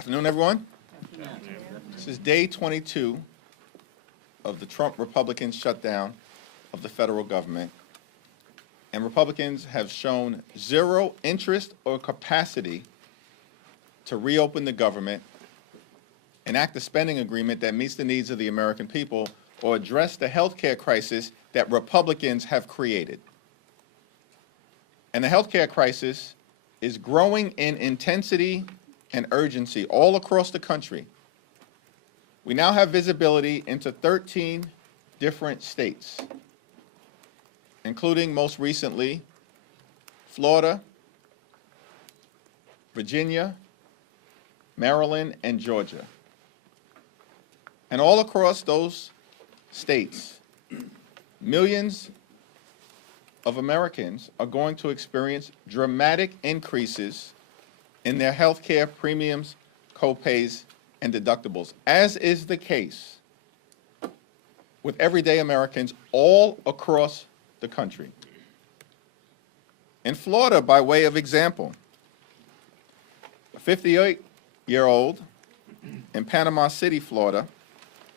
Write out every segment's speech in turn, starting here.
Afternoon, everyone. This is day 22 of the Trump Republican shutdown of the federal government. And Republicans have shown zero interest or capacity to reopen the government, enact a spending agreement that meets the needs of the American people, or address the health care crisis that Republicans have created. And the health care crisis is growing in intensity and urgency all across the country. We now have visibility into 13 different states, including most recently Florida, Virginia, Maryland, and Georgia. And all across those states, millions of Americans are going to experience dramatic increases in their health care premiums, co-pays, and deductibles, as is the case with everyday Americans all across the country. In Florida, by way of example, a 58-year-old in Panama City, Florida,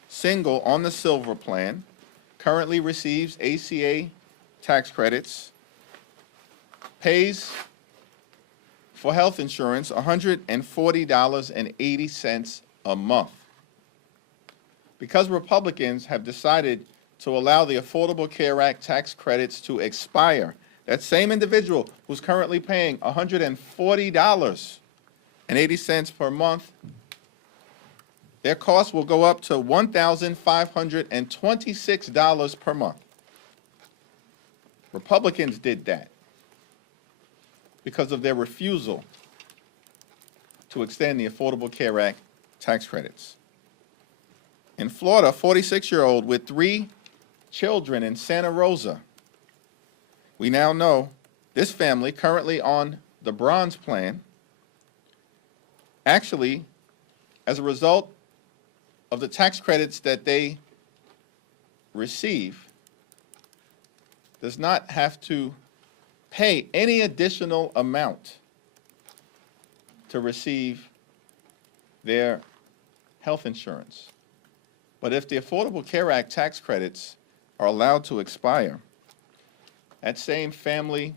single on the Silver Plan, currently receives ACA tax credits, pays for health insurance $140.80 a month. Because Republicans have decided to allow the Affordable Care Act tax credits to expire, that same individual who's currently paying $140.80 per month, their costs will go up to $1,526 per month. Republicans did that because of their refusal to extend the Affordable Care Act tax credits. In Florida, a 46-year-old with 3 children in Santa Rosa, we now know this family, currently on the Bronze Plan, actually, as a result of the tax credits that they receive, does not have to pay any additional amount to receive their health insurance. But if the Affordable Care Act tax credits are allowed to expire, that same family,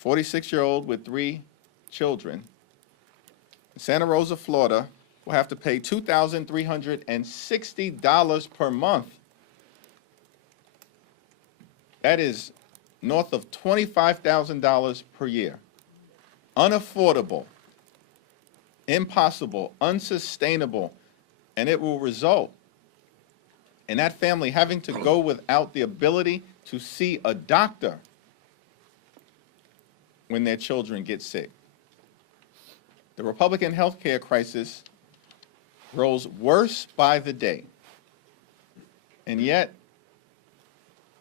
46-year-old with 3 children, in Santa Rosa, Florida, will have to pay $2,360 per month. That is north of $25,000 per year. Unaffordable, impossible, unsustainable, and it will result in that family having to go without the ability to see a doctor when their children get sick. The Republican health care crisis grows worse by the day, and yet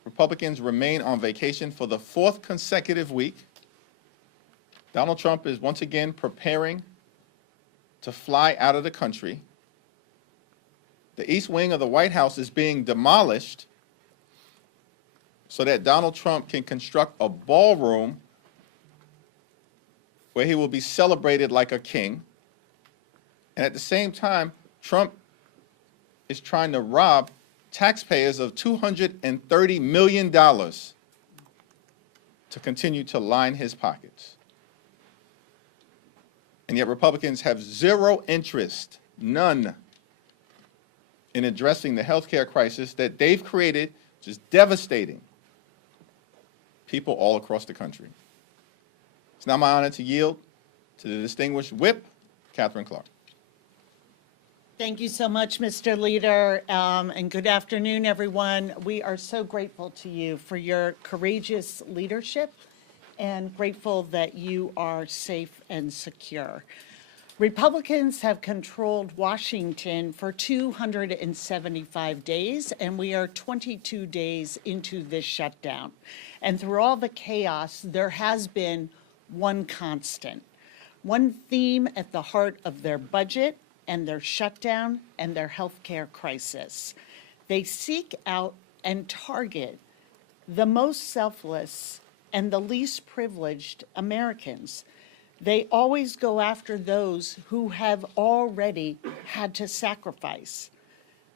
Republicans remain on vacation for the 4th consecutive week. Donald Trump is once again preparing to fly out of the country. The East Wing of the White House is being demolished so that Donald Trump can construct a ballroom where he will be celebrated like a king. And at the same time, Trump is trying to rob taxpayers of $230 million to continue to line his pockets. And yet Republicans have zero interest, none, in addressing the health care crisis that they've created, which is devastating people all across the country. It's now my honor to yield to the distinguished whip, Catherine Clark. Thank you so much, Mr. Leader, and good afternoon, everyone. We are so grateful to you for your courageous leadership and grateful that you are safe and secure. Republicans have controlled Washington for 275 days, and we are 22 days into this shutdown. And through all the chaos, there has been one constant, one theme at the heart of their budget and their shutdown and their healthcare crisis. They seek out and target the most selfless and the least privileged Americans. They always go after those who have already had to sacrifice.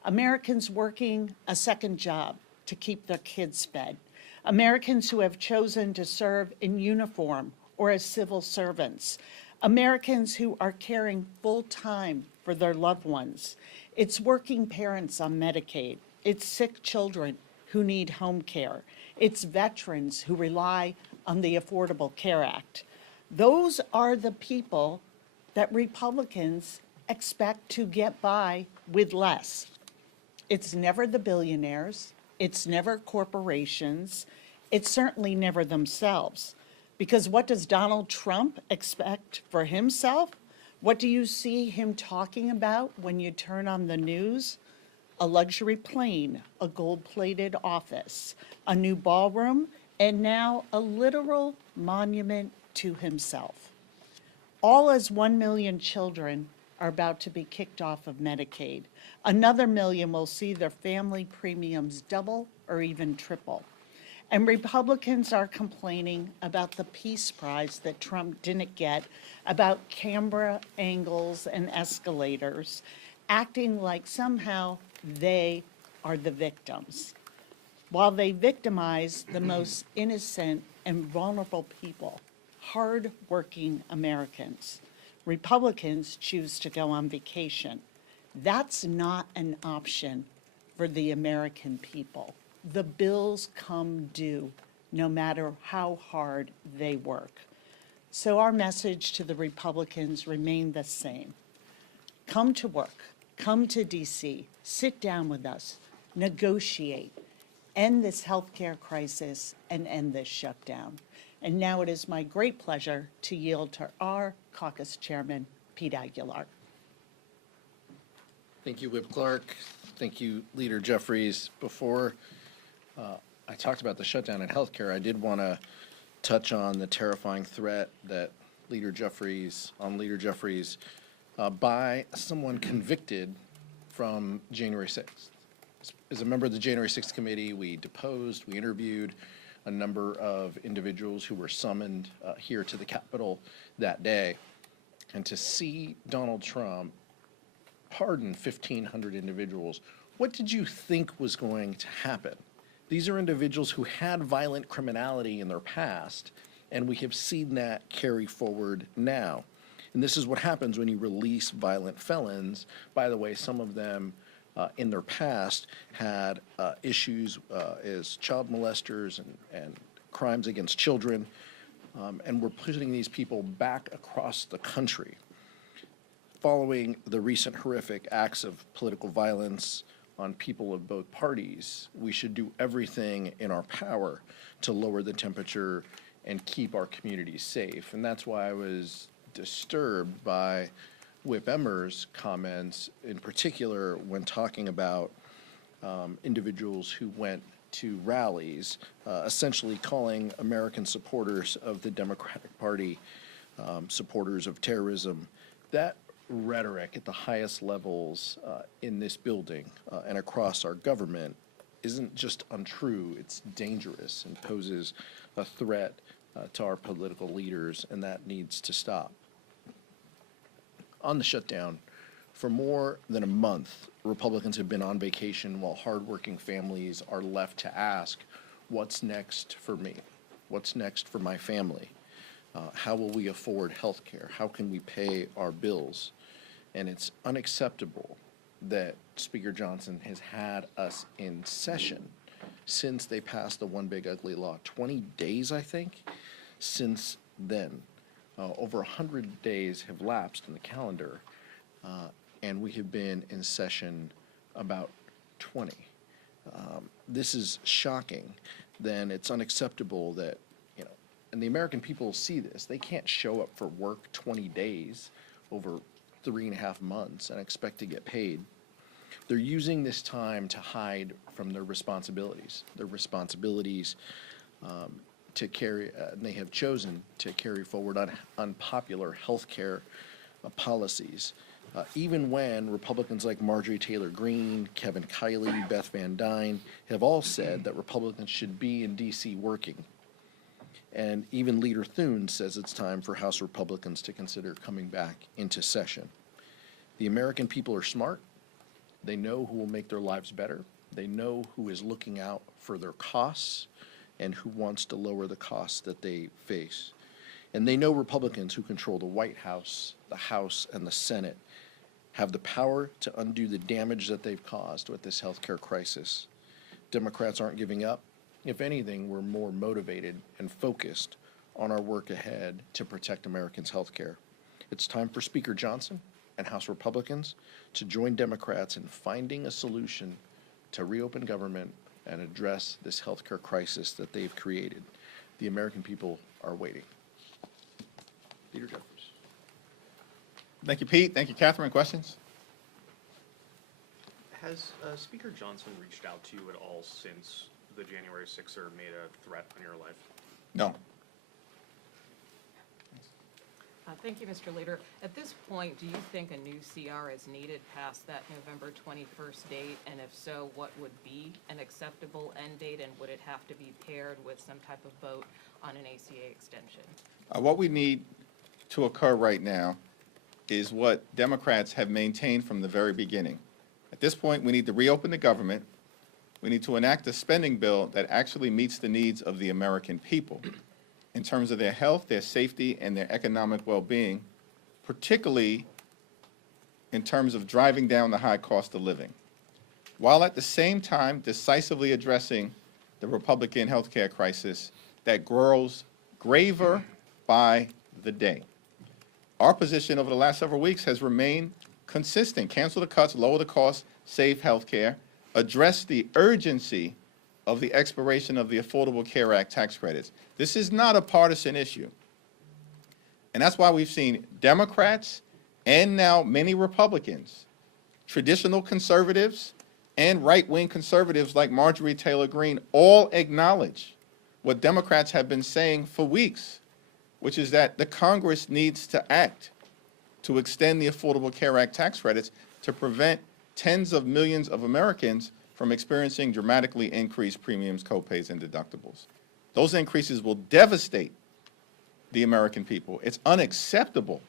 Americans working a second job to keep their kids fed. Americans who have chosen to serve in uniform or as civil servants. Americans who are caring full-time for their loved ones. It's working parents on Medicaid. It's sick children who need home care. It's veterans who rely on the Affordable Care Act. Those are the people that Republicans expect to get by with less. It's never the billionaires. It's never corporations. It's certainly never themselves. Because what does Donald Trump expect for himself? What do you see him talking about when you turn on the news? A luxury plane, a gold-plated office, a new ballroom, and now a literal monument to himself. All as 1 million children are about to be kicked off of Medicaid. Another million will see their family premiums double or even triple. And Republicans are complaining about the Peace Prize that Trump didn't get, about camera angles and escalators, acting like somehow they are the victims, while they victimize the most innocent and vulnerable people, hard-working Americans. Republicans choose to go on vacation. That's not an option for the American people. The bills come due no matter how hard they work. So our message to the Republicans remain the same. Come to work, come to DC, sit down with us, negotiate, end this healthcare crisis, and end this shutdown. And now it is my great pleasure to yield to our caucus chairman, Pete Aguilar. Thank you, Whip Clark. Thank you, Leader Jeffries. Before I talked about the shutdown in healthcare, I did want to touch on the terrifying threat that Leader Jeffries, by someone convicted from January 6th. As a member of the January 6th committee, we deposed, we interviewed a number of individuals who were summoned here to the Capitol that day. And to see Donald Trump pardon 1,500 individuals, what did you think was going to happen? These are individuals who had violent criminality in their past, and we have seen that carry forward now. And this is what happens when you release violent felons. By the way, some of them in their past had issues as child molesters and crimes against children, and we're putting these people back across the country. Following the recent horrific acts of political violence on people of both parties, we should do everything in our power to lower the temperature and keep our communities safe. And that's why I was disturbed by Whip Emmer's comments, in particular when talking about individuals who went to rallies, essentially calling American supporters of the Democratic Party supporters of terrorism. That rhetoric at the highest levels in this building and across our government isn't just untrue, it's dangerous and poses a threat to our political leaders, and that needs to stop. On the shutdown, for more than a month, Republicans have been on vacation while hardworking families are left to ask, what's next for me? What's next for my family? How will we afford health care? How can we pay our bills? And it's unacceptable that Speaker Johnson has had us in session since they passed the One Big Ugly Law. 20 days, I think, since then. Over 100 days have lapsed in the calendar, and we have been in session about 20. This is shocking. Then it's unacceptable that, and the American people see this. They can't show up for work 20 days over 3.5 months and expect to get paid. They're using this time to hide from their responsibilities. To carry, they have chosen to carry forward unpopular health care policies. Even when Republicans like Marjorie Taylor Greene, Kevin Kiley, Beth Van Dyne have all said that Republicans should be in D.C. working. And even Leader Thune says it's time for House Republicans to consider coming back into session. The American people are smart. They know who will make their lives better. They know who is looking out for their costs and who wants to lower the costs that they face. And they know Republicans who control the White House, the House, and the Senate have the power to undo the damage that they've caused with this healthcare crisis. Democrats aren't giving up. If anything, we're more motivated and focused on our work ahead to protect Americans' healthcare. It's time for Speaker Johnson and House Republicans to join Democrats in finding a solution to reopen government and address this healthcare crisis that they've created. The American people are waiting. Leader Jeffries. Thank you, Pete. Thank you, Catherine. Questions? Has Speaker Johnson reached out to you at all since the January 6er made a threat on your life? No. Thank you, Mr. Leader. At this point, do you think a new CR is needed past that November 21st date? And if so, what would be an acceptable end date? And would it have to be paired with some type of vote on an ACA extension? What we need to occur right now is what Democrats have maintained from the very beginning. At this point, we need to reopen the government. We need to enact a spending bill that actually meets the needs of the American people in terms of their health, their safety, and their economic well-being, particularly in terms of driving down the high cost of living, while at the same time decisively addressing the Republican healthcare crisis that grows graver by the day. Our position over the last several weeks has remained consistent. Cancel the cuts, lower the costs, save healthcare, address the urgency of the expiration of the Affordable Care Act tax credits. This is not a partisan issue. And that's why we've seen Democrats and now many Republicans, traditional conservatives and right-wing conservatives like Marjorie Taylor Greene, all acknowledge what Democrats have been saying for weeks, which is that the Congress needs to act to extend the Affordable Care Act tax credits to prevent tens of millions of Americans from experiencing dramatically increased premiums, copays, and deductibles. Those increases will devastate the American people. It's unacceptable.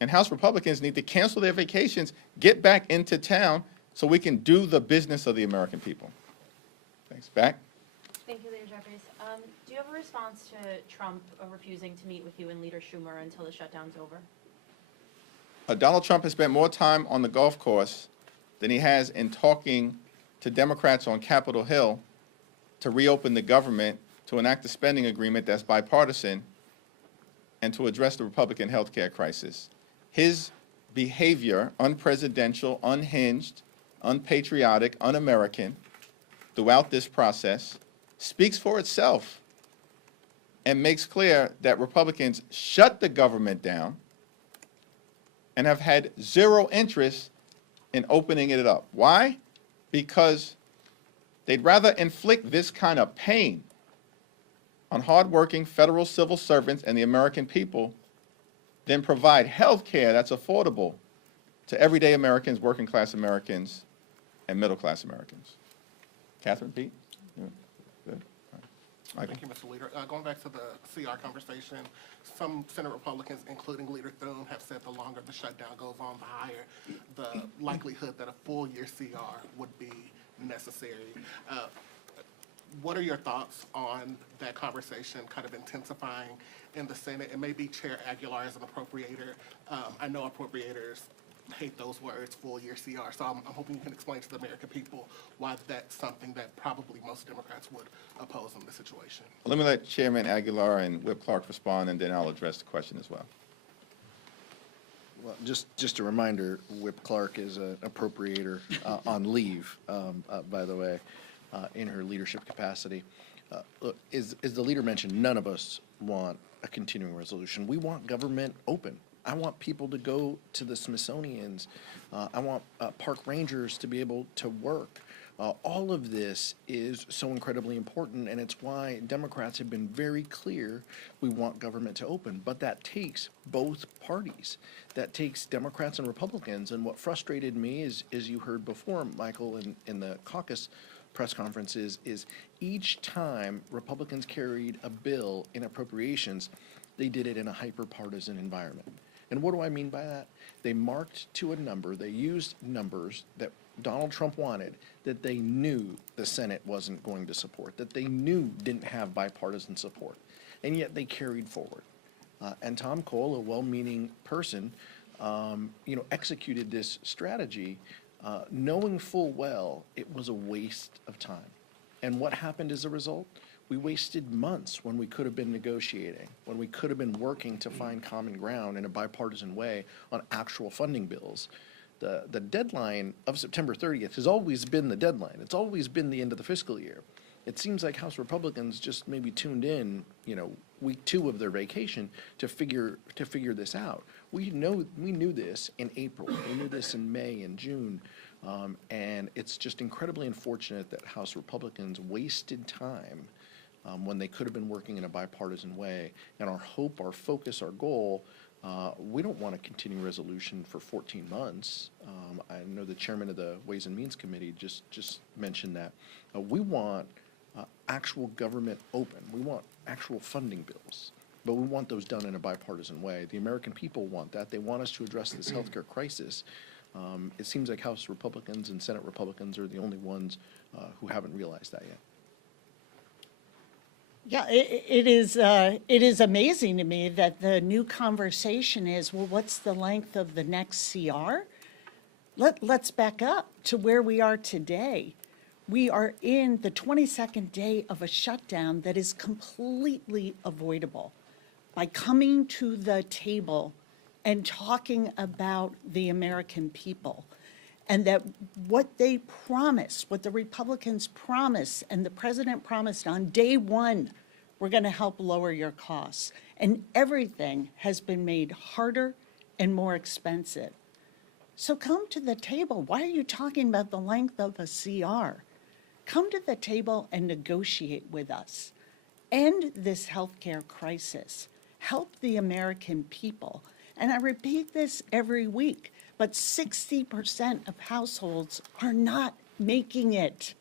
And House Republicans need to cancel their vacations, get back into town so we can do the business of the American people. Thanks. Back. Thank you, Leader Jeffries. Do you have a response to Trump refusing to meet with you and Leader Schumer until the shutdown's over? Donald Trump has spent more time on the golf course than he has in talking to Democrats on Capitol Hill to reopen the government, to enact a spending agreement that's bipartisan, and to address the Republican health care crisis. His behavior, unpresidential, unhinged, unpatriotic, un-American, throughout this process, speaks for itself and makes clear that Republicans shut the government down and have had zero interest in opening it up. Why? Because they'd rather inflict this kind of pain on hardworking federal civil servants and the American people than provide health care that's affordable to everyday Americans, working class Americans, and middle class Americans. Catherine, Pete? Yeah. Good. All right. Michael? Thank you, Mr. Leader. Going back to the CR conversation, some Senate Republicans, including Leader Thune, have said the longer the shutdown goes on, the higher the likelihood that a full-year CR would be necessary. What are your thoughts on that conversation kind of intensifying in the Senate? And maybe Chair Aguilar as an appropriator. I know appropriators hate those words, full-year CR, so I'm hoping you can explain to the American people why that's something that probably most Democrats would oppose in this situation. Let me let Chairman Aguilar and Whip Clark respond, and then I'll address the question as well. Well, just a reminder, Whip Clark is an appropriator on leave, by the way, in her leadership capacity. Look, as the leader mentioned, none of us want a continuing resolution. We want government open. I want people to go to the Smithsonian's. I want park rangers to be able to work. All of this is so incredibly important, and it's why Democrats have been very clear we want government to open. But that takes both parties. That takes Democrats and Republicans. And what frustrated me is, as you heard before, Michael, in the caucus press conferences is each time Republicans carried a bill in appropriations, they did it in a hyper-partisan environment. And what do I mean by that? They marked to a number, they used numbers that Donald Trump wanted, that they knew the Senate wasn't going to support, that they knew didn't have bipartisan support, and yet they carried forward. And Tom Cole, a well-meaning person, executed this strategy, knowing full well it was a waste of time. And what happened as a result? We wasted months when we could have been negotiating, when we could have been working to find common ground in a bipartisan way on actual funding bills. The deadline of September 30th has always been the deadline. It's always been the end of the fiscal year. It seems like House Republicans just maybe tuned in, week 2 of their vacation to figure this out. We knew this in April. We knew this in May and June. And it's just incredibly unfortunate that House Republicans wasted time when they could have been working in a bipartisan way. And our hope, our focus, our goal, we don't want to continue resolution for 14 months. I know the chairman of the Ways and Means Committee just mentioned that. We want actual government open. We want actual funding bills, but we want those done in a bipartisan way. The American people want that. They want us to address this healthcare crisis. It seems like House Republicans and Senate Republicans are the only ones who haven't realized that yet. Yeah, it is amazing to me that the new conversation is, well, what's the length of the next CR? Let's back up to where we are today. We are in the 22nd day of a shutdown that is completely avoidable. By coming to the table and talking about the American people, and that what they promised, what the Republicans promised, and the president promised on day one, we're going to help lower your costs. And everything has been made harder and more expensive. So come to the table. Why are you talking about the length of a CR? Come to the table and negotiate with us. End this healthcare crisis. Help the American people. And I repeat this every week, but 60% of households are not making it,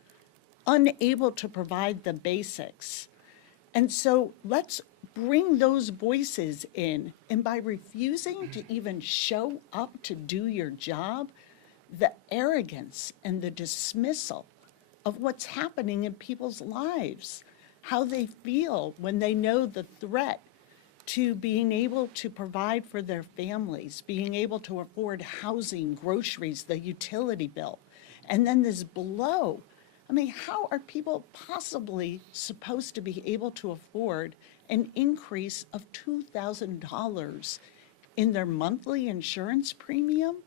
unable to provide the basics. And so let's bring those voices in. And by refusing to even show up to do your job, the arrogance and the dismissal of what's happening in people's lives, how they feel when they know the threat to being able to provide for their families, being able to afford housing, groceries, the utility bill, and then this blow. I mean, how are people possibly supposed to be able to afford an increase of $2,000 in their monthly insurance premium?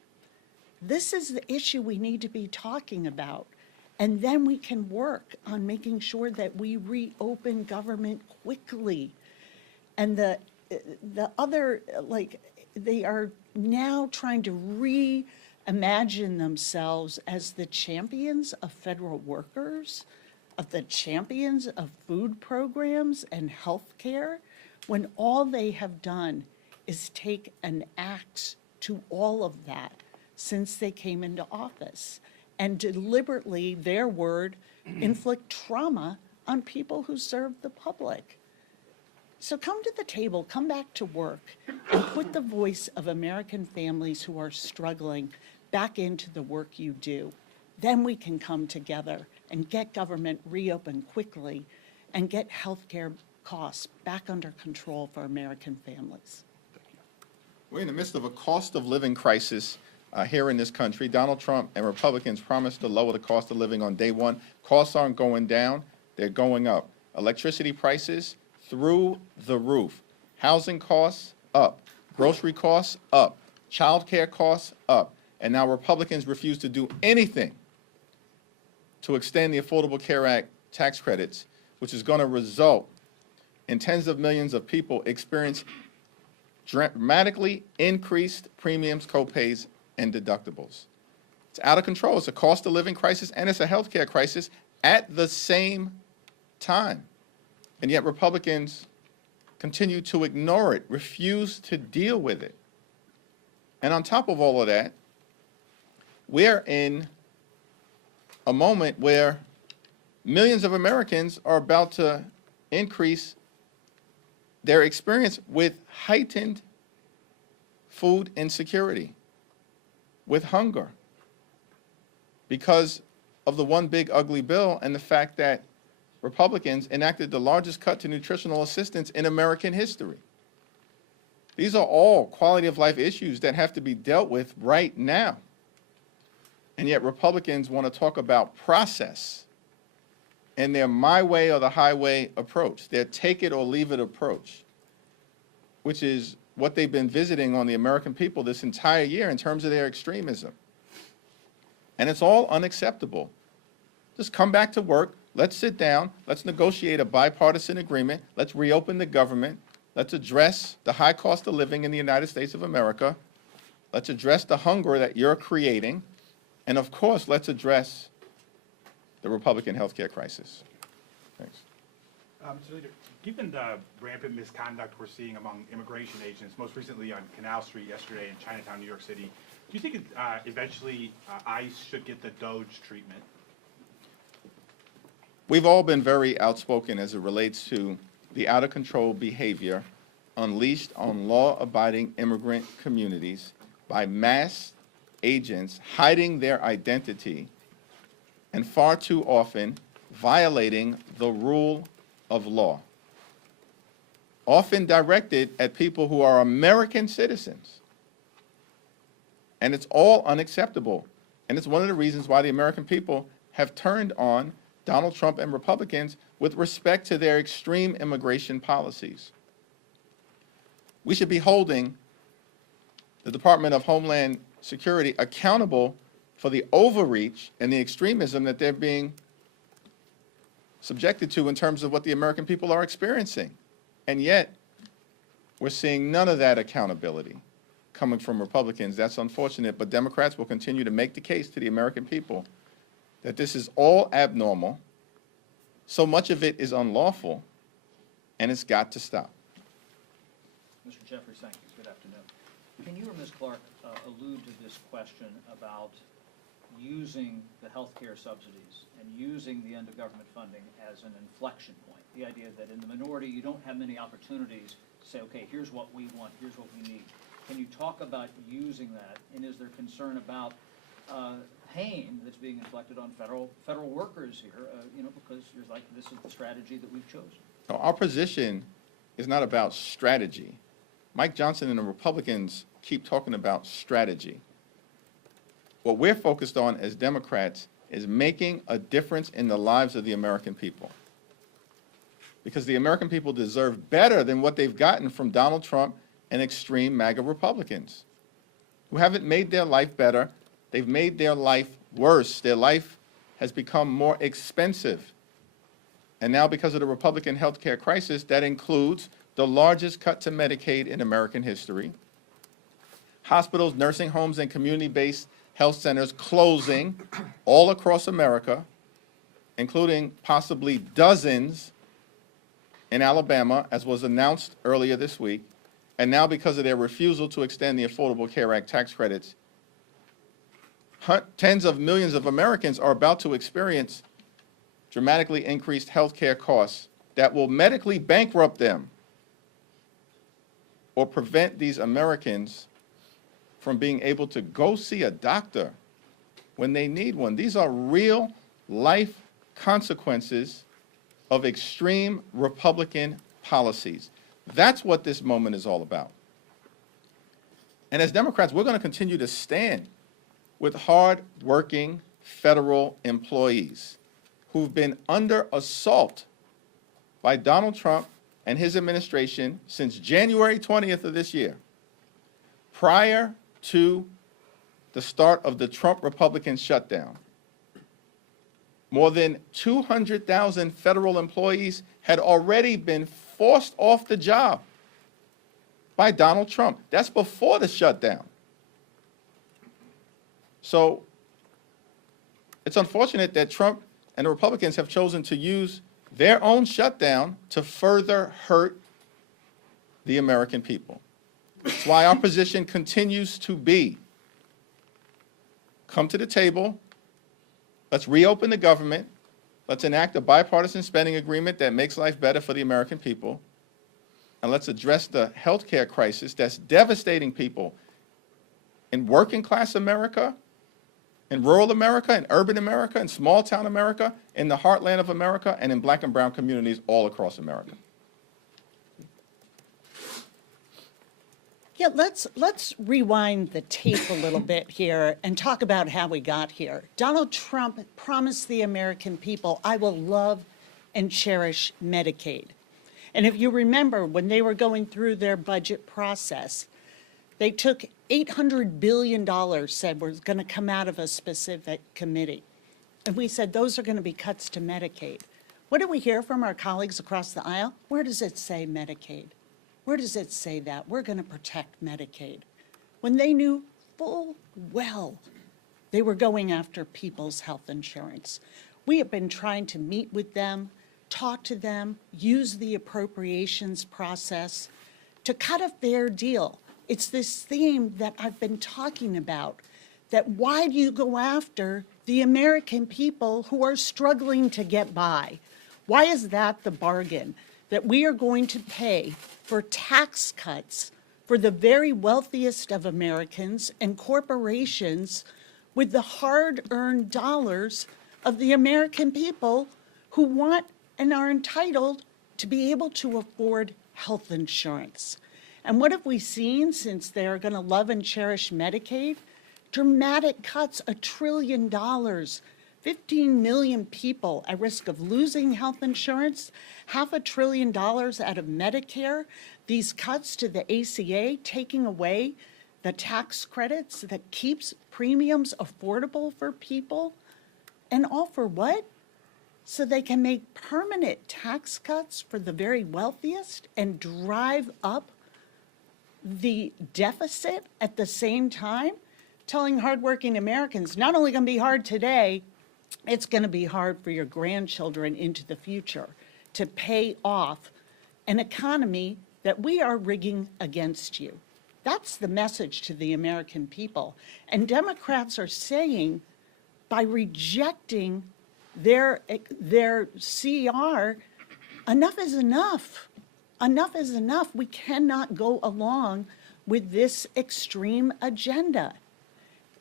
This is the issue we need to be talking about. And then we can work on making sure that we reopen government quickly. And the other, they are now trying to reimagine themselves as the champions of federal workers, of the champions of food programs and health care, when all they have done is take an axe to all of that since they came into office, and deliberately, their word, inflict trauma on people who serve the public. So come to the table, come back to work, and put the voice of American families who are struggling back into the work you do. Then we can come together and get government reopened quickly and get healthcare costs back under control for American families. We're in the midst of a cost of living crisis here in this country. Donald Trump and Republicans promised to lower the cost of living on day one. Costs aren't going down, they're going up. Electricity prices through the roof. Housing costs up. Grocery costs up. Child care costs up. And now Republicans refuse to do anything to extend the Affordable Care Act tax credits, which is going to result in tens of millions of people experience dramatically increased premiums, copays, and deductibles. It's out of control. It's a cost of living crisis and it's a healthcare crisis at the same time. And yet Republicans continue to ignore it, refuse to deal with it. And on top of all of that, we're in a moment where millions of Americans are about to increase their experience with heightened food insecurity, with hunger, because of the one big ugly bill and the fact that Republicans enacted the largest cut to nutritional assistance in American history. These are all quality of life issues that have to be dealt with right now. And yet Republicans want to talk about process and their my way or the highway approach, their take it or leave it approach, which is what they've been visiting on the American people this entire year in terms of their extremism. And it's all unacceptable. Just come back to work. Let's sit down. Let's negotiate a bipartisan agreement. Let's reopen the government. Let's address the high cost of living in the United States of America. Let's address the hunger that you're creating. And of course, let's address the Republican health care crisis. Thanks. Mr. Leader, given the rampant misconduct we're seeing among immigration agents, most recently on Canal Street yesterday in Chinatown, New York City, do you think eventually ICE should get the Doge treatment? We've all been very outspoken as it relates to the out-of-control behavior unleashed on law-abiding immigrant communities by mass agents hiding their identity and far too often violating the rule of law, often directed at people who are American citizens. And it's all unacceptable. And it's one of the reasons why the American people have turned on Donald Trump and Republicans with respect to their extreme immigration policies. We should be holding the Department of Homeland Security accountable for the overreach and the extremism that they're being subjected to in terms of what the American people are experiencing. And yet, we're seeing none of that accountability coming from Republicans. That's unfortunate, but Democrats will continue to make the case to the American people that this is all abnormal, so much of it is unlawful, and it's got to stop. Mr. Jeffries, thank you. Good afternoon. Can you or Ms. Clark allude to this question about using the health care subsidies and using the end of government funding as an inflection point? The idea that in the minority, you don't have many opportunities to say, okay, here's what we want, here's what we need. Can you talk about using that, and is there concern about pain that's being inflicted on federal workers here, because there's like, this is the strategy that we've chosen? No, our position is not about strategy. Mike Johnson and the Republicans keep talking about strategy. What we're focused on as Democrats is making a difference in the lives of the American people. Because the American people deserve better than what they've gotten from Donald Trump and extreme MAGA Republicans, who haven't made their life better. They've made their life worse. Their life has become more expensive. And now, because of the Republican health care crisis, that includes the largest cut to Medicaid in American history, hospitals, nursing homes, and community-based health centers closing all across America, including possibly dozens in Alabama, as was announced earlier this week. And now, because of their refusal to extend the Affordable Care Act tax credits, tens of millions of Americans are about to experience dramatically increased health care costs that will medically bankrupt them or prevent these Americans from being able to go see a doctor when they need one. These are real life consequences of extreme Republican policies. That's what this moment is all about. And as Democrats, we're going to continue to stand with hard-working federal employees who've been under assault by Donald Trump and his administration since January 20th of this year, prior to the start of the Trump Republican shutdown. More than 200,000 federal employees had already been forced off the job by Donald Trump. That's before the shutdown. So it's unfortunate that Trump and the Republicans have chosen to use their own shutdown to further hurt the American people. That's why our position continues to be, come to the table, let's reopen the government, Let's enact a bipartisan spending agreement that makes life better for the American people. And let's address the healthcare crisis that's devastating people in working class America, in rural America, in urban America, in small town America, in the heartland of America, and in black and brown communities all across America. Yeah, let's rewind the tape a little bit here and talk about how we got here. Donald Trump promised the American people, I will love and cherish Medicaid. And if you remember, when they were going through their budget process, they took $800 billion, said was going to come out of a specific committee. And we said, those are going to be cuts to Medicaid. What did we hear from our colleagues across the aisle? Where does it say Medicaid? Where does it say that? We're going to protect Medicaid. When they knew full well they were going after people's health insurance. We have been trying to meet with them, talk to them, use the appropriations process to cut a fair deal. It's this theme that I've been talking about, that why do you go after the American people who are struggling to get by? Why is that the bargain? That we are going to pay for tax cuts for the very wealthiest of Americans and corporations with the hard-earned dollars of the American people who want and are entitled to be able to afford health insurance. And what have we seen since they're going to love and cherish Medicaid? Dramatic cuts, $1 trillion, 15 million people at risk of losing health insurance, $500 billion out of Medicare, these cuts to the ACA, taking away the tax credits that keeps premiums affordable for people, and all for what? So they can make permanent tax cuts for the very wealthiest and drive up the deficit at the same time, telling hardworking Americans, not only going to be hard today, it's going to be hard for your grandchildren into the future to pay off an economy that we are rigging against you. That's the message to the American people. And Democrats are saying, by rejecting their CR, enough is enough. Enough is enough. We cannot go along with this extreme agenda.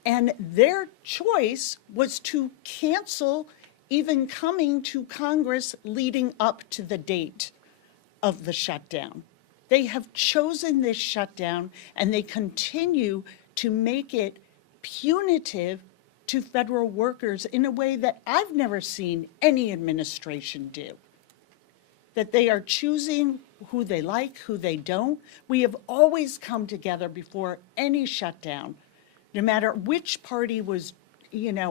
And their choice was to cancel even coming to Congress leading up to the date of the shutdown. They have chosen this shutdown, and they continue to make it punitive to federal workers in a way that I've never seen any administration do. That they are choosing who they like, who they don't. We have always come together before any shutdown, no matter which party was,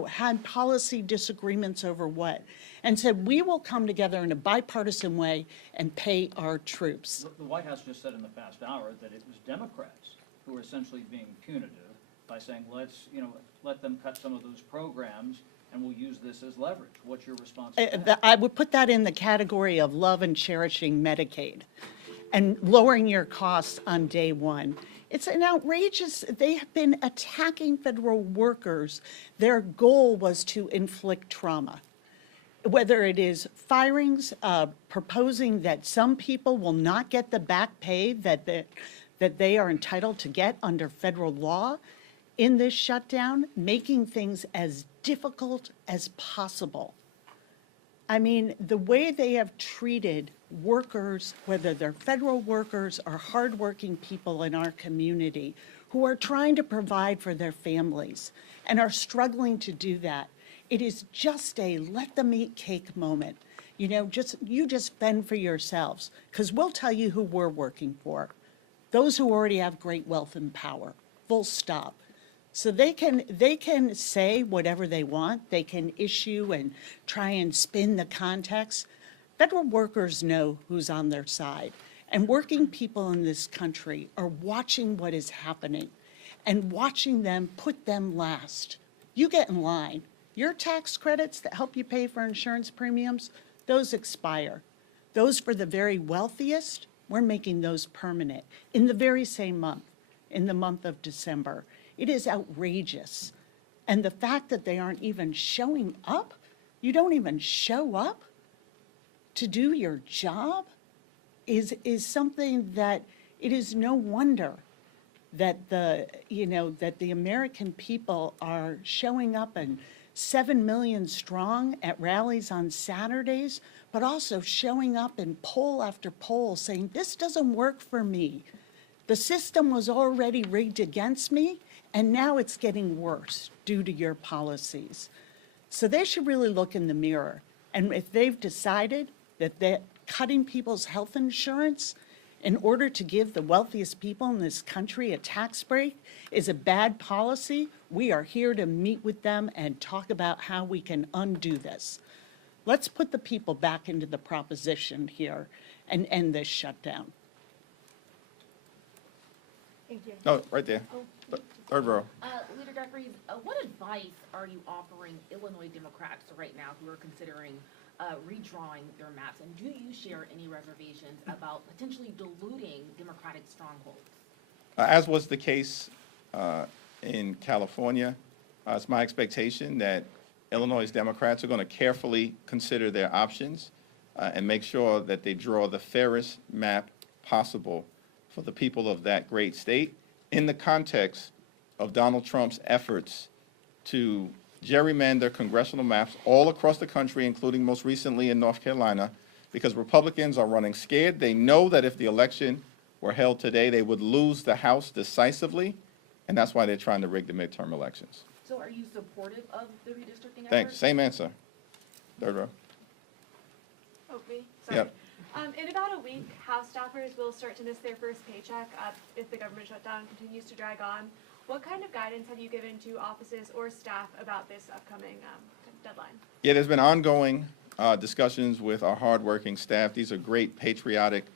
had policy disagreements over what, and said, we will come together in a bipartisan way and pay our troops. The White House just said in the past hour that it was Democrats who were essentially being punitive by saying, let's, let them cut some of those programs and we'll use this as leverage. What's your response to that? I would put that in the category of love and cherishing Medicaid and lowering your costs on day one. It's an outrageous, they have been attacking federal workers. Their goal was to inflict trauma. Whether it is firings, proposing that some people will not get the back pay that they are entitled to get under federal law in this shutdown, making things as difficult as possible. I mean, the way they have treated workers, whether they're federal workers or hardworking people in our community who are trying to provide for their families and are struggling to do that, it is just a let them eat cake moment. You just fend for yourselves, because we'll tell you who we're working for. Those who already have great wealth and power, full stop. So they can say whatever they want. They can issue and try and spin the context. Federal workers know who's on their side. And working people in this country are watching what is happening and watching them put them last. You get in line. Your tax credits that help you pay for insurance premiums, those expire. Those for the very wealthiest, we're making those permanent in the very same month, in the month of December. It is outrageous. And the fact that they aren't even showing up, you don't even show up to do your job is something that it is no wonder that the American people are showing up and 7 million strong at rallies on Saturdays, but also showing up in poll after poll saying, this doesn't work for me. The system was already rigged against me, and now it's getting worse due to your policies. So they should really look in the mirror. And if they've decided that they're cutting people's health insurance in order to give the wealthiest people in this country a tax break is a bad policy, we are here to meet with them and talk about how we can undo this. Let's put the people back into the proposition here and end this shutdown. Thank you. No, right there. Third row. Leader Jeffries, what advice are you offering Illinois Democrats right now who are considering redrawing their maps? And do you share any reservations about potentially diluting Democratic strongholds? As was the case in California, it's my expectation that Illinois Democrats are going to carefully consider their options and make sure that they draw the fairest map possible for the people of that great state in the context of Donald Trump's efforts to gerrymander congressional maps all across the country, including most recently in North Carolina, because Republicans are running scared. They know that if the election were held today, they would lose the House decisively, and that's why they're trying to rig the midterm elections. So are you supportive of the redistricting effort? Thanks. Same answer. Third row. Oh, me? Sorry. Yep. In about a week, House staffers will start to miss their first paycheck if the government shutdown continues to drag on. What kind of guidance have you given to offices or staff about this upcoming deadline? Yeah, there's been ongoing discussions with our hardworking staff. These are great patriotic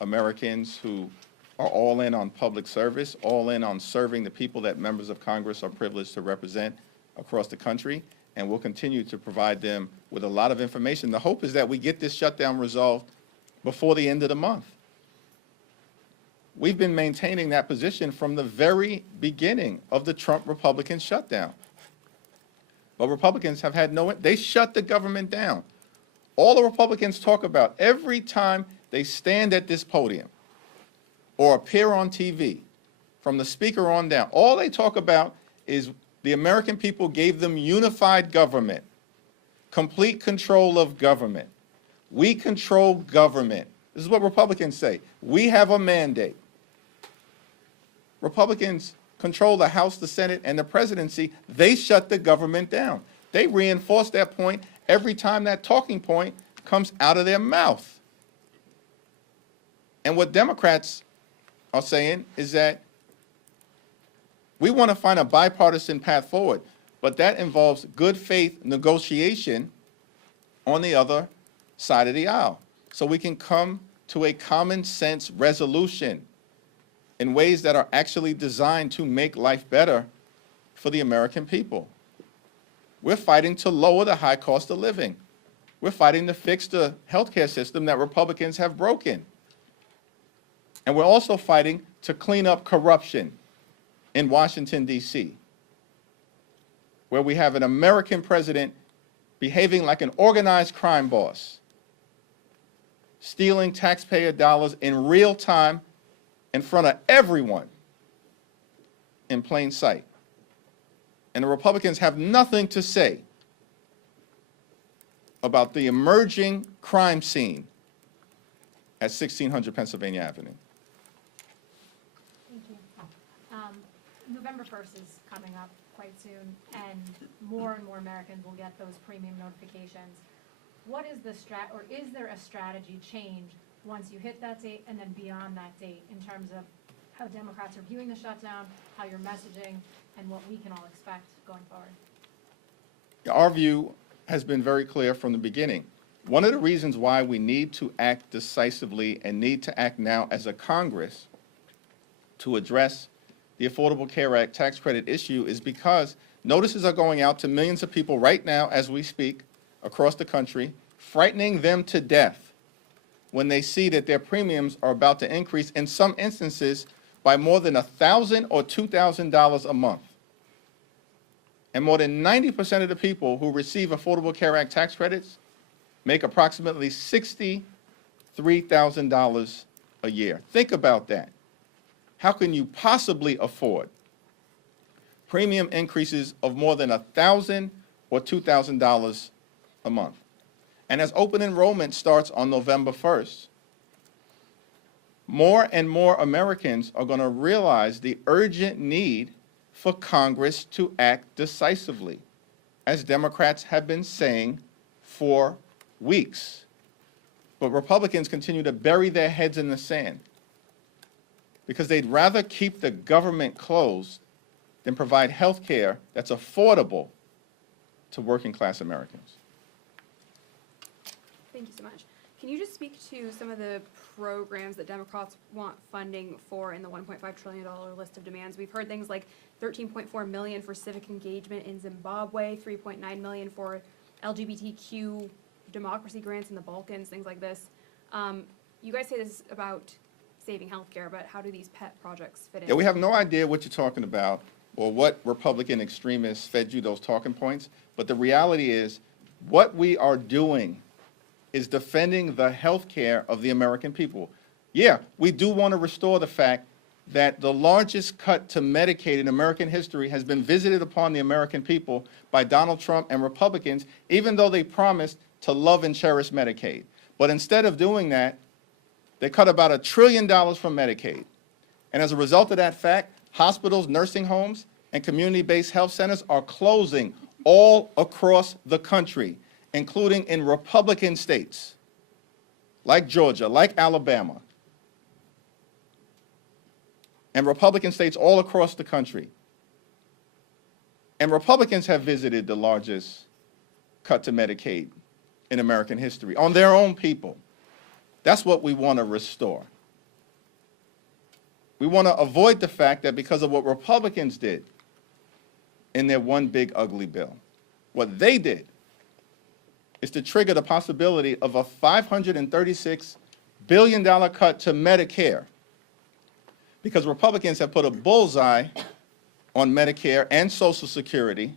Americans who are all in on public service, all in on serving the people that members of Congress are privileged to represent across the country, and we'll continue to provide them with a lot of information. The hope is that we get this shutdown resolved before the end of the month. We've been maintaining that position from the very beginning of the Trump Republican shutdown. But Republicans have had they shut the government down. All the Republicans talk about every time they stand at this podium or appear on TV, from the speaker on down, all they talk about is the American people gave them unified government, complete control of government. We control government. This is what Republicans say. We have a mandate. Republicans control the House, the Senate, and the presidency. They shut the government down. They reinforce that point every time that talking point comes out of their mouth. And what Democrats are saying is that we want to find a bipartisan path forward, but that involves good faith negotiation on the other side of the aisle, so we can come to a common sense resolution in ways that are actually designed to make life better for the American people. We're fighting to lower the high cost of living. We're fighting to fix the healthcare system that Republicans have broken. And we're also fighting to clean up corruption in Washington, D.C., where we have an American president behaving like an organized crime boss, stealing taxpayer dollars in real time in front of everyone in plain sight. And the Republicans have nothing to say about the emerging crime scene at 1600 Pennsylvania Avenue. Thank you. November 1st is coming up quite soon, and more Americans will get those premium notifications. What is the or is there a strategy change once you hit that date and then beyond that date in terms of how Democrats are viewing the shutdown, how you're messaging, and what we can all expect going forward? Our view has been very clear from the beginning. One of the reasons why we need to act decisively and need to act now as a Congress to address the Affordable Care Act tax credit issue is because notices are going out to millions of people right now as we speak across the country, frightening them to death when they see that their premiums are about to increase, in some instances, by more than $1,000 or $2,000 a month. And more than 90% of the people who receive Affordable Care Act tax credits make approximately $63,000 a year. Think about that. How can you possibly afford premium increases of more than $1,000 or $2,000 a month? And as open enrollment starts on November 1st, more and more Americans are going to realize the urgent need for Congress to act decisively, as Democrats have been saying for weeks. But Republicans continue to bury their heads in the sand because they'd rather keep the government closed than provide health care that's affordable to working class Americans. Thank you so much. Can you just speak to some of the programs that Democrats want funding for in the $1.5 trillion list of demands? We've heard things like $13.4 million for civic engagement in Zimbabwe, $3.9 million for LGBTQ democracy grants in the Balkans, things like this. You guys say this is about saving healthcare, but how do these pet projects fit in? Yeah, we have no idea what you're talking about or what Republican extremists fed you those talking points, but the reality is what we are doing is defending the health care of the American people. Yeah, we do want to restore the fact that the largest cut to Medicaid in American history has been visited upon the American people by Donald Trump and Republicans, even though they promised to love and cherish Medicaid. But instead of doing that, they cut about $1 trillion from Medicaid. And as a result of that fact, hospitals, nursing homes, and community-based health centers are closing all across the country, including in Republican states like Georgia, like Alabama, and Republican states all across the country. And Republicans have visited the largest cut to Medicaid in American history on their own people. That's what we want to restore. We want to avoid the fact that because of what Republicans did in their one big ugly bill, what they did is to trigger the possibility of a $536 billion cut to Medicare, because Republicans have put a bullseye on Medicare and Social Security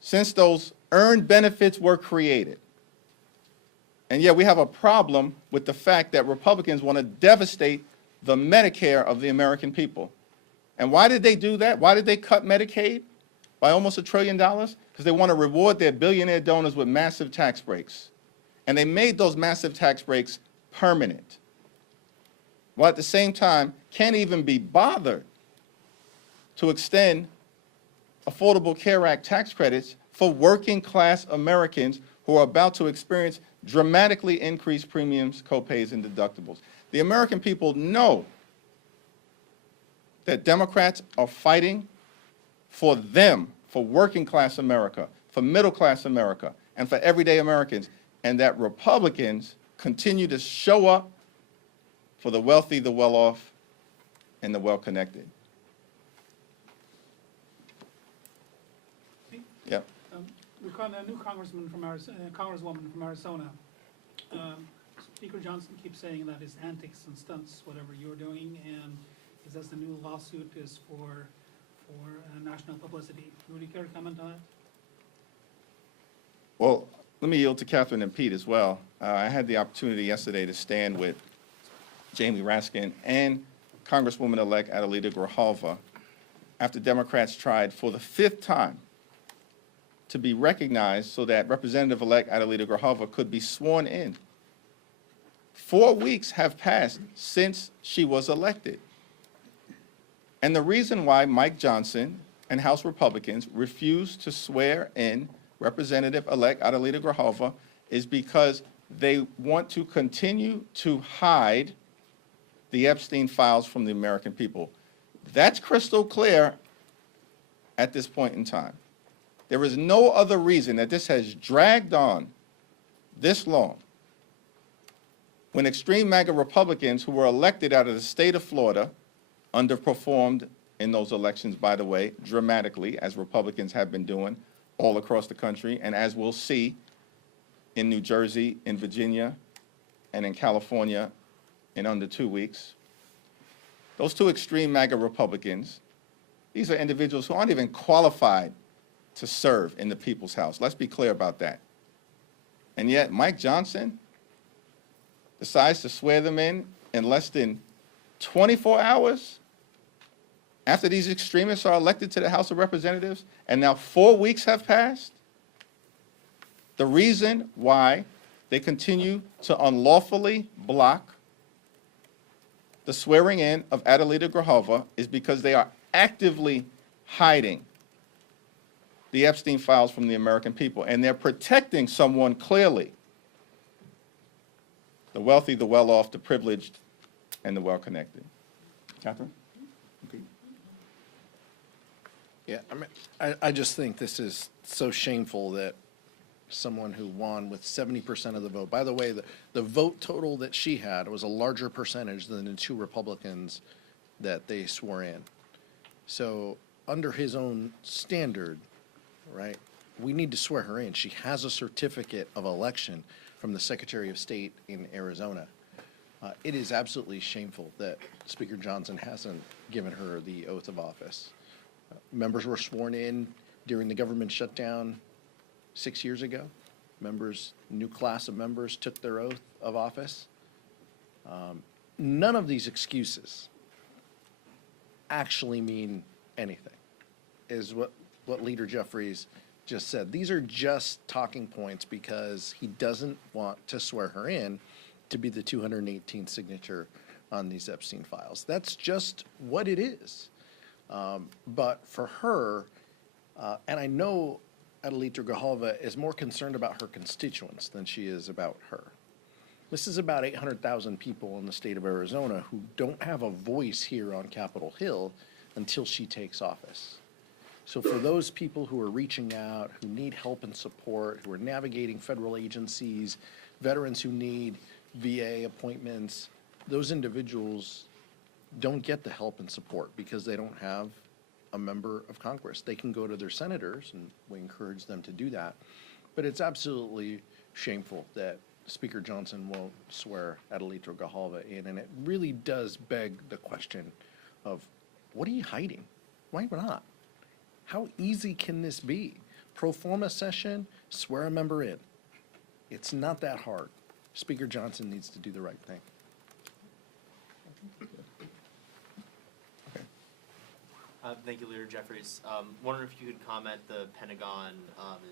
since those earned benefits were created. And yet we have a problem with the fact that Republicans want to devastate the Medicare of the American people. And why did they do that? Why did they cut Medicaid by almost $1 trillion? Because they want to reward their billionaire donors with massive tax breaks. And they made those massive tax breaks permanent, while at the same time can't even be bothered to extend Affordable Care Act tax credits for working class Americans who are about to experience dramatically increased premiums, copays, and deductibles. The American people know that Democrats are fighting for them, for working class America, for middle class America, and for everyday Americans, and that Republicans continue to show up for the wealthy, the well-off, and the well-connected. Yep. We've got a new congresswoman from Arizona. Speaker Johnson keeps saying that his antics and stunts, whatever you're doing, and he says the new lawsuit is for national publicity. Would you care to comment on that? Well, let me yield to Catherine and Pete as well. I had the opportunity yesterday to stand with Jamie Raskin and Congresswoman-elect Adelita Grijalva after Democrats tried for the 5th time to be recognized so that Representative-elect Adelita Grijalva could be sworn in. 4 weeks have passed since she was elected. And the reason why Mike Johnson and House Republicans refused to swear in Representative-elect Adelita Grijalva is because they want to continue to hide the Epstein files from the American people. That's crystal clear at this point in time. There is no other reason that this has dragged on this long when extreme MAGA Republicans who were elected out of the state of Florida underperformed in those elections, by the way, dramatically, as Republicans have been doing all across the country, and as we'll see in New Jersey, in Virginia, and in California in under 2 weeks. Those two extreme MAGA Republicans, these are individuals who aren't even qualified to serve in the people's house. Let's be clear about that. And yet, Mike Johnson decides to swear them in less than 24 hours after these extremists are elected to the House of Representatives, and now 4 weeks have passed. The reason why they continue to unlawfully block the swearing in of Adelita Grijalva is because they are actively hiding the Epstein files from the American people, and they're protecting someone clearly, the wealthy, the well-off, the privileged, and the well-connected. Catherine? Okay. Yeah, I mean, I just think this is so shameful that someone who won with 70% of the vote, by the way, the vote total that she had was a larger percentage than the two Republicans that they swore in. So under his own standard, right, we need to swear her in. She has a certificate of election from the Secretary of State in Arizona. It is absolutely shameful that Speaker Johnson hasn't given her the oath of office. Members were sworn in during the government shutdown 6 years ago. New class of members took their oath of office. None of these excuses actually mean anything, is what Leader Jeffries just said. These are just talking points because he doesn't want to swear her in to be the 218th signature on these Epstein files. That's just what it is. But for her, and I know Adelita Grijalva is more concerned about her constituents than she is about her. This is about 800,000 people in the state of Arizona who don't have a voice here on Capitol Hill until she takes office. So for those people who are reaching out, who need help and support, who are navigating federal agencies, veterans who need VA appointments, those individuals don't get the help and support because they don't have a member of Congress. They can go to their senators, and we encourage them to do that. But it's absolutely shameful that Speaker Johnson won't swear Adelita Grijalva in, and it really does beg the question of, what are you hiding? Why not? How easy can this be? Pro forma session, swear a member in. It's not that hard. Speaker Johnson needs to do the right thing. Thank you, Leader Jeffries. Wondering if you could comment, the Pentagon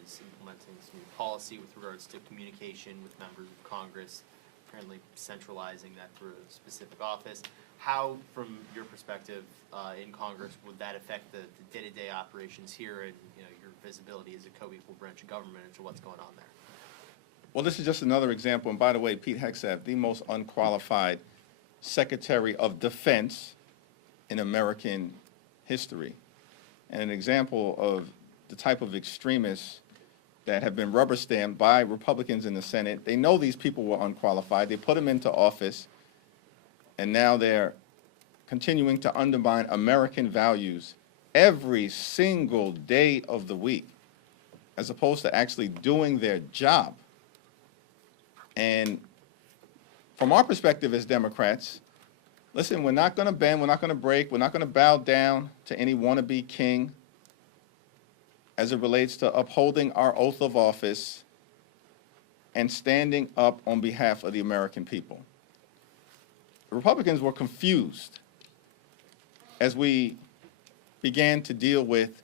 is implementing some new policy with regards to communication with members of Congress, apparently centralizing that through a specific office. How, from your perspective in Congress, would that affect the day-to-day operations here and your visibility as a co-equal branch of government into what's going on there? Well, this is just another example, and by the way, Pete Hegseth, the most unqualified Secretary of Defense in American history, and an example of the type of extremists that have been rubber stamped by Republicans in the Senate. They know these people were unqualified. They put them into office, and now they're continuing to undermine American values every single day of the week, as opposed to actually doing their job. And from our perspective as Democrats, listen, we're not going to bend, we're not going to break, we're not going to bow down to any wannabe king as it relates to upholding our oath of office and standing up on behalf of the American people. The Republicans were confused as we began to deal with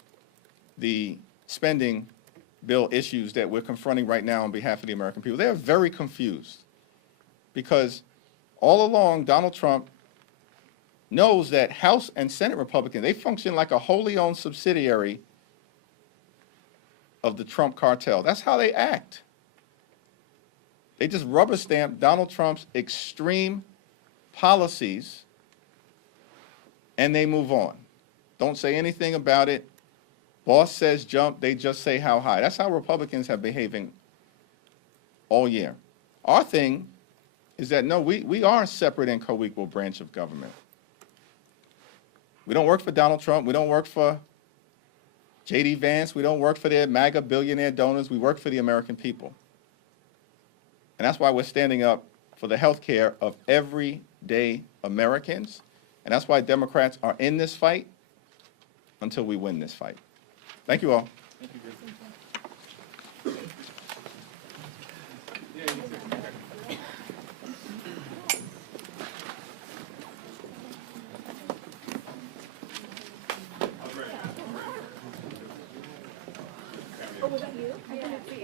the spending bill issues that we're confronting right now on behalf of the American people. They are very confused because all along Donald Trump knows that House and Senate Republicans, they function like a wholly owned subsidiary of the Trump cartel. That's how they act. They just rubber stamp Donald Trump's extreme policies and they move on. Don't say anything about it. Boss says jump, they just say how high. That's how Republicans have behaving all year. Our thing is that, no, we are a separate and co-equal branch of government. We don't work for Donald Trump. We don't work for J.D. Vance. We don't work for their MAGA billionaire donors. We work for the American people. And that's why we're standing up for the health care of everyday Americans. And that's why Democrats are in this fight until we win this fight. Thank you all. Oh, was that you? I didn't see.